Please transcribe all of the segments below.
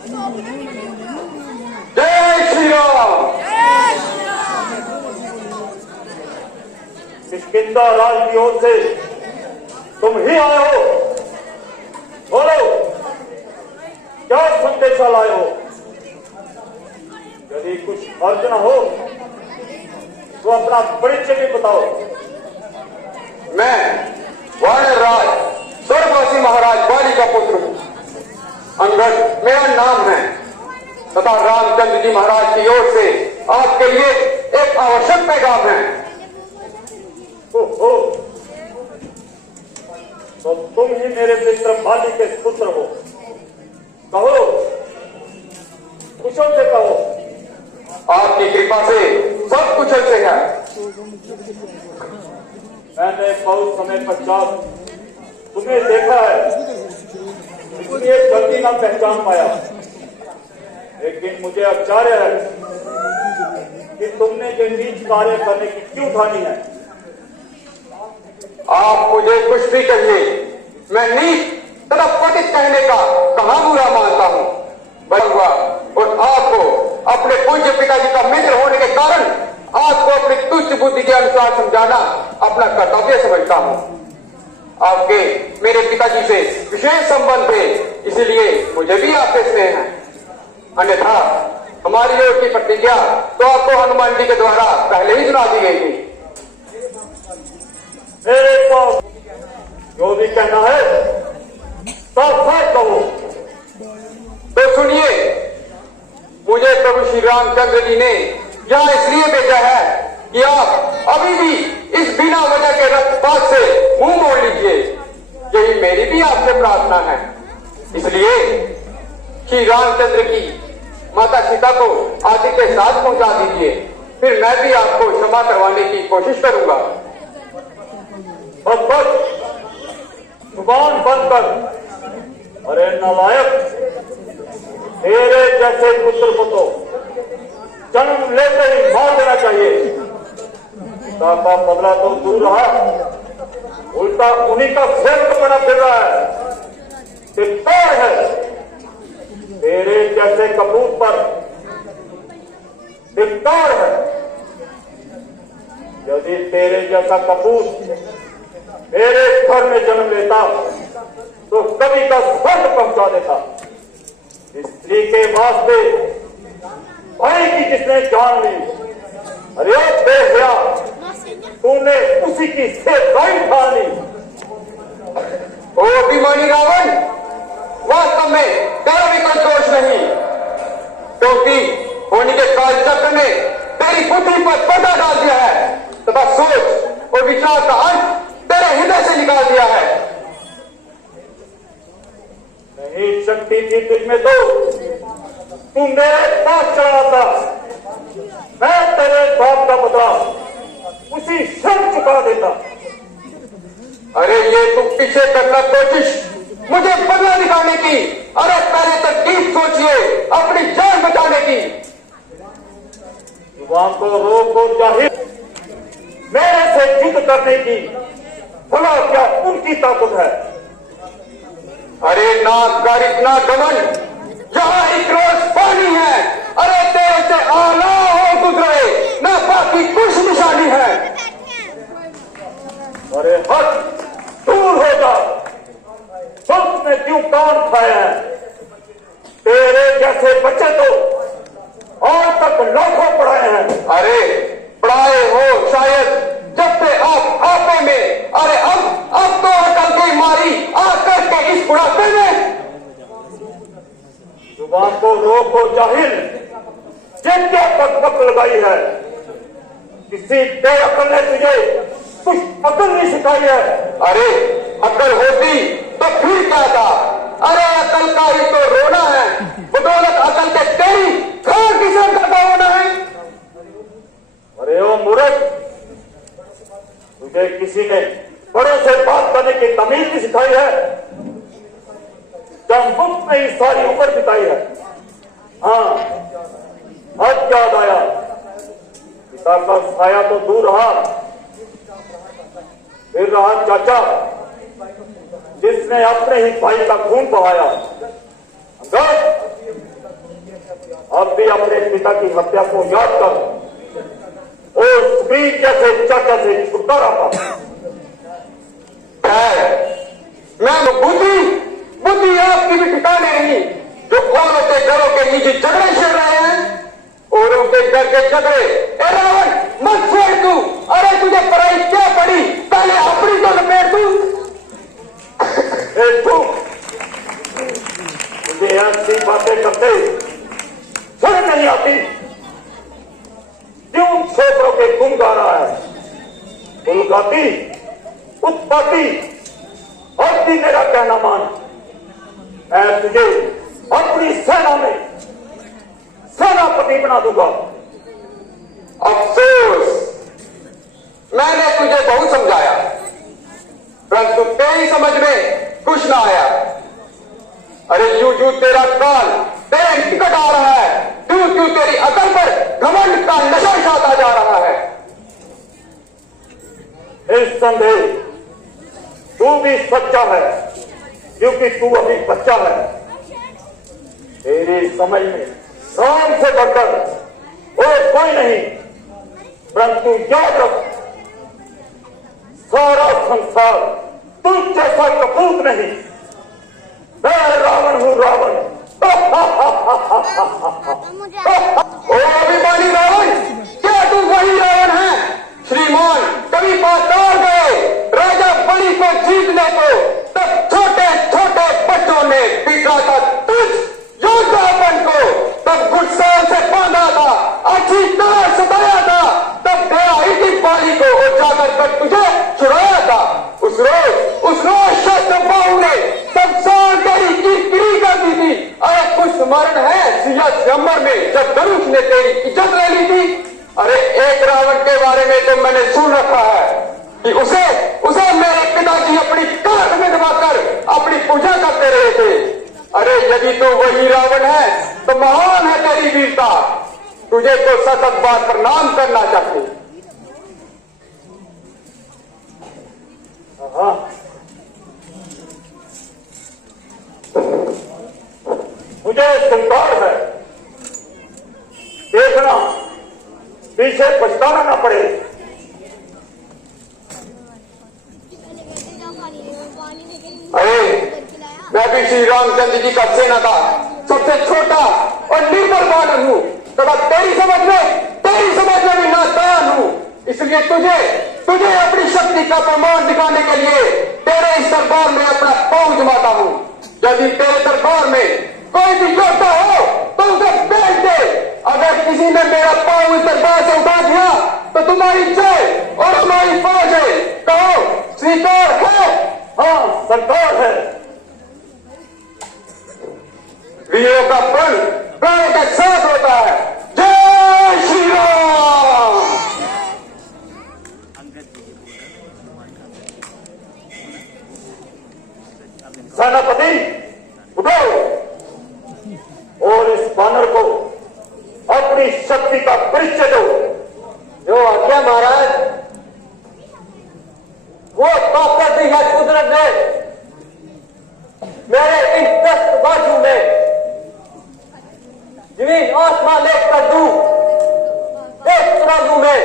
जय श्री राम। किष्किंधा राज की ओर से तुम ही आए हो, बोलो क्या संदेशा लाए हो? यदि कुछ अर्ज न हो तो अपना परिचय भी बताओ। मैं वानरराज स्वर्गवासी महाराज बाली का पुत्र हूँ। अंगद मेरा नाम है तथा रामचंद्र जी महाराज की ओर से आपके लिए एक आवश्यक पैगाम है। ओहो, तो तुम ही मेरे मित्र बाली के पुत्र हो। कहो, कुशल से कहो। आपकी कृपा से सब कुशल से है। मैंने बहुत समय पश्चात तुम्हें देखा है, इसलिए जल्दी न पहचान पाया, लेकिन मुझे आश्चर्य है कि तुमने ये नीच कार्य करने की क्यों ठानी है। आप मुझे कुछ भी कहिए, मैं नीच तथा पतित कहने का कहां बुरा मानता हूँ। बलुआ और आपको अपने पूज्य पिताजी का मित्र होने के कारण आपको अपनी तुच्छ बुद्धि के अनुसार समझाना अपना कर्तव्य समझता हूँ। आपके मेरे पिताजी से विशेष संबंध थे, इसलिए मुझे भी आपसे स्नेह है। अन्यथा हमारी ओर की प्रतिज्ञा तो आपको हनुमान जी के द्वारा पहले ही सुना दी गई थी। मेरे को जो भी कहना है साफ साफ कहो। तो सुनिए, मुझे प्रभु श्री रामचंद्र जी ने यहाँ इसलिए भेजा है कि आप अभी भी इस बिना वजह के रक्तपात से मुंह मोड़ लीजिए। यही मेरी भी आपसे प्रार्थना है। इसलिए श्री रामचंद्र की माता सीता को आदि के साथ पहुंचा दीजिए, फिर मैं भी आपको क्षमा करवाने की कोशिश करूंगा। बस बस जुबान बंद कर। अरे नालायक, तेरे जैसे पुत्र को तो जन्म लेते ही मार देना चाहिए। पिता का बदला तो दूर रहा, उल्टा उन्हीं का सेवक बना फिर रहा है। धिक्कार है तेरे जैसे कपूत पर, धिक्कार है। यदि तेरे जैसा कपूत मेरे घर में जन्म लेता तो कभी का स्वर्ग पहुंचा देता। स्त्री के वास्ते भाई की जिसने जान ली, अरे बेहया, तूने उसी की सेवकाई ठान ली। ओ अभिमानी रावण, वास्तव में तेरा भी कोई दोष नहीं, क्योंकि होनी के काल चक्र ने तेरी बुद्धि पर पर्दा डाल दिया है तथा सोच और विचार का अंत तेरे हृदय से निकाल दिया है। नहीं शक्ति थी तुझमें तो तू मेरे पास चढ़ा था। मैं तेरे बाप का बदला उसी क्षण चुका देता। अरे ये तुम पीछे करना कोशिश मुझे बदला दिखाने की, अरे पहले तक ठीक सोचिए अपनी जान बचाने की। युवाओं को रोको जाहिर मेरे से जिद करने की भला क्या उनकी ताकत है। अरे ना गरित ना गमन, जहां एक रोज पानी है, अरे तेरे से आला हो गुजरे ना बाकी कुछ निशानी है। अरे हट, दूर हो जा, तुमने क्यों कान खाया है? तेरे जैसे बच्चे तो आज तक लाखों पढ़ाए हैं। अरे पढ़ाए हो शायद, जब से आप आपे में, अरे अब तो अकल की मारी आकर के इस बुढ़ापे में। जुबान को रोको जाहिल, जिनके पर वक्त लगाई है। किसी बेअकल ने तुझे कुछ अकल नहीं सिखाई है। अरे अकल होती तो फिर क्या था? अरे अकल का ही तो रोना है, बदौलत अकल के तेरी खान किसे करता होना है। अरे ओ मूर्ख, तुझे किसी ने बड़े से बात करने की तमीज भी सिखाई है? जब मुफ्त में ही सारी उम्र बिताई है। हाँ, अब याद आया, पिता का साया तो दूर रहा, फिर रहा चाचा जिसने अपने ही भाई का खून बहाया। अंगद, अपने पिता की हत्या को याद कर और सुग्रीव जैसे चाचा से छुटकारा पा। मैं बुद्धि आपकी भी ठिकाने नहीं, जो औरों के घरों के निजी झगड़े छेड़ रहे हैं और उनके घर के झगड़े। ए रावण, मत छेड़ तू। अरे तुझे पढ़ाई क्या पड़ी, पहले अपनी तो लपेट तू। मुझे ऐसी बातें करते समझ नहीं आती। क्यों क्षेत्रों के गुण गा रहा है? उलगाती उत्पत्ति और भी मेरा कहना मान। मैं तुझे अपनी सेना में सेनापति बना दूंगा। अफसोस, मैंने तुझे बहुत समझाया, परंतु तेरी समझ में कुछ ना आया। अरे यूं तेरा काल तेरे निकट आ रहा है, क्यों तेरी अकल पर घमंड का नशा छाता जा रहा है। निस्संदेह तू भी सच्चा है, क्योंकि तू अभी बच्चा है। तेरी समझ में राम से बढ़कर और कोई नहीं, परंतु याद रख, सारा संसार तुझ जैसा कपूत नहीं। मैं रावण हूं, रावण। ओ अभिमानी रावण, क्या तू वही रावण है? श्रीमान कभी पाताल गए, राजा बलि को जीतने को, तब छोटे छोटे बच्चों ने पीटा था तुझ योद्धापन को, तब गुस्साल से बांधा था, अच्छी तरह सताया था, तब गया इसी बाली को और जाकर कर तुझे छुड़ाया था। उस रोज शस्त्र बाहु ने तब साल तेरी किरकिरी करती थी। अरे कुछ स्मरण है सिया जम्मर में जब धनुष ने तेरी इज्जत ले ली थी? अरे एक रावण के बारे में तो मैंने सुन रखा है कि उसे मेरे पिताजी अपनी काट में दबाकर अपनी पूजा करते रहे थे। अरे यदि तो वही रावण है तो महान है तेरी वीरता, तुझे तो सतत बात प्रणाम करना चाहिए। मुझे स्वीकार है, देखना पीछे पछताना ना पड़े। अरे मैं भी श्री रामचंद्र जी का सेना का सबसे छोटा और निर्बल बानर हूँ, तथा तेरी समझ में भी नादान हूँ। इसलिए तुझे अपनी शक्ति का प्रमाण दिखाने के लिए तेरे इस दरबार में अपना पांव जमाता हूँ। यदि तेरे दरबार में कोई भी योद्धा हो तो उसे बेच दे। अगर किसी ने मेरा पांव इस दरबार से उठा दिया तो तुम्हारी जय और हमारी फौज है। कहो स्वीकार है? हाँ, सरकार है। वीरों का बल प्राण के साथ होता है। जय श्री राम। सेनापति उठो और इस बानर को अपनी शक्ति का परिचय दो। जो आज्ञा महाराज। वो ताकत दी है कुदरत ने मेरे इन दस्त बाजू में, जमीन आसमान लेख कर दूं एक तराजू में।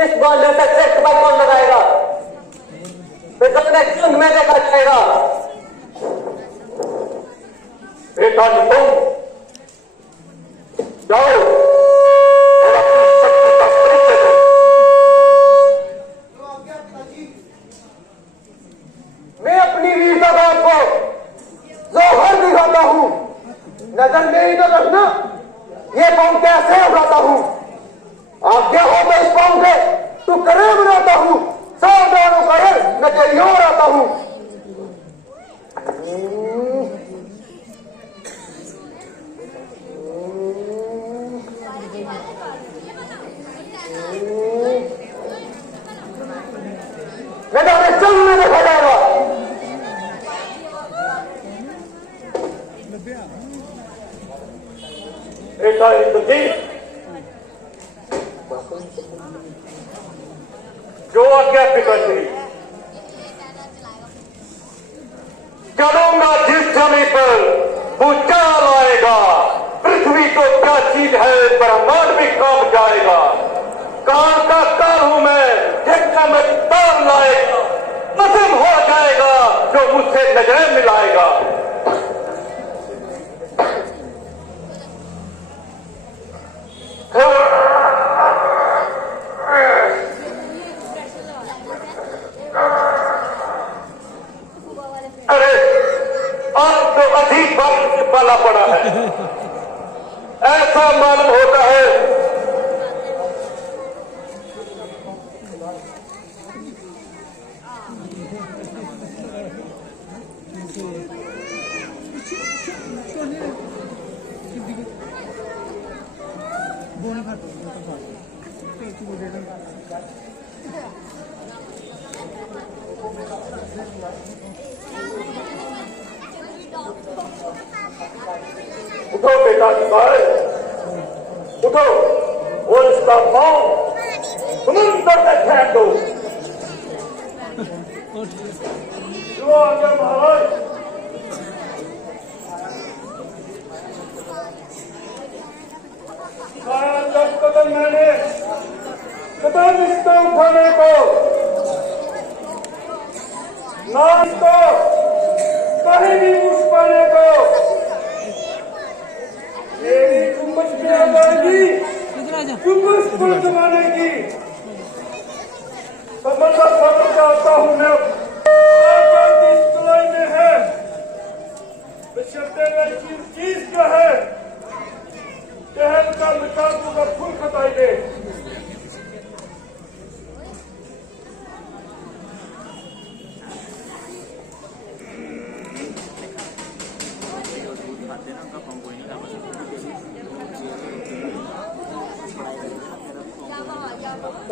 इस बांधे तक से कबाई कौन लगाएगा? फिर अपने चुंग में देखा जाएगा। बेटा निपुण जाओ और अपनी शक्ति का परिचय दो। मैं अपनी वीरता का आपको जोहर दिखाता हूँ। नजर मेरी तो रखना, ये पाँव कैसे उठाता हूँ। आज्ञा हो तो इस पाँव से तू करे बनाता हूँ, सावधान होकर मैं तेरी ओर आता हूँ। मैं तो हमें चल में देखा जाएगा। बेटा इंद्रजीत, जो आज्ञा पिताश्री। चलूंगा जिस जमी पर वो चाल आएगा, पृथ्वी तो क्या चीज है, ब्रह्मांड भी कांप जाएगा। काल का काल हूं मैं, जितना मैं तार लाएगा, खत्म हो जाएगा जो मुझसे नजरें मिलाएगा। अरे अब तो अधिक वक्त से पाला पड़ा है, ऐसा मालूम होता है उठो बेटा भाई, उठो और इसका पांव समुद्र में फेंक दो। जो आगे महाराज। जब कदम मैंने कदम इसको उठाने को, ना इसको कहीं भी उठ पाने को, मेरी गुम्बद में आ जाएगी, गुम्बद पर जमाने की समझा समझ आता हूं मैं। इस कलाई में है बशर्ते में चीज क्या है, शहर का मिटा दूंगा फूल खताई दे।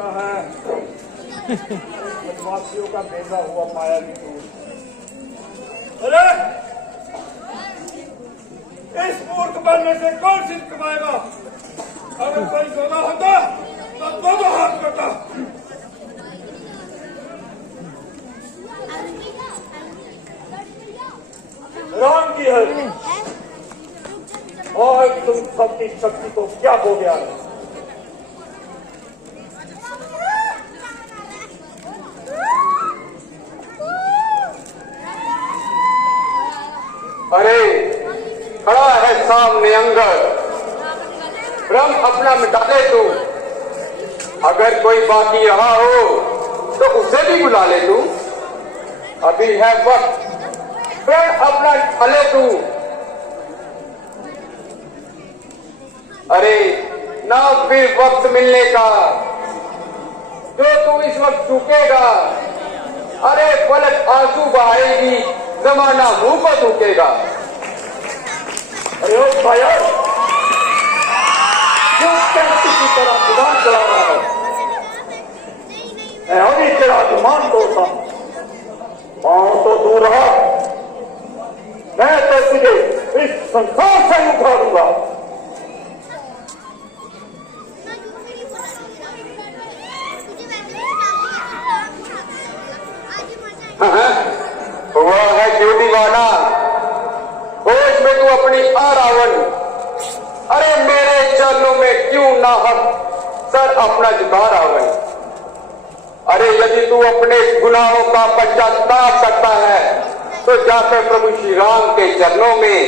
है वासियों का भेजा हुआ पाया भी दूर। अरे इस मूर्ख बनने से कौन सिद्ध कमाएगा? अगर कोई सोना होता तो दोनों हाथ करता। राम की है और तुम सबकी शक्ति को क्या हो गया? अरे खड़ा है सामने अंगद, भ्रम अपना मिटा ले तू। अगर कोई बाकी रहा हो तो उसे भी बुला ले तू, अभी है वक्त, प्रण अपना निभा ले तू। अरे ना फिर वक्त मिलने का, जो तू इस वक्त चूकेगा, अरे पलक आंसू बहाएगी, जमाना मुंह को थूकेगा। अरे ओ भाया, क्यों किसी तरह गुमान चला रहा है? मैं अभी तेरा गुमान तोड़ता, पांव तो दूर रहा, मैं तो तुझे इस संसार से उठा दूंगा। वो है क्यों दीवाना, होश में तू अपनी आ रावण। अरे मेरे चरणों में क्यों ना हम सर अपना झुका रावण। अरे यदि तू अपने गुनाहों का पश्चाताप करता है तो जाकर प्रभु श्री राम के चरणों में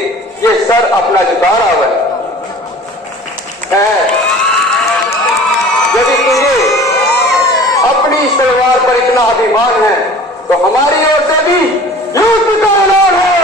ये सर अपना झुका रावण है। यदि तुझे अपनी तलवार पर इतना अभिमान है तो हमारी ओर से भी युद्ध का ऐलान है।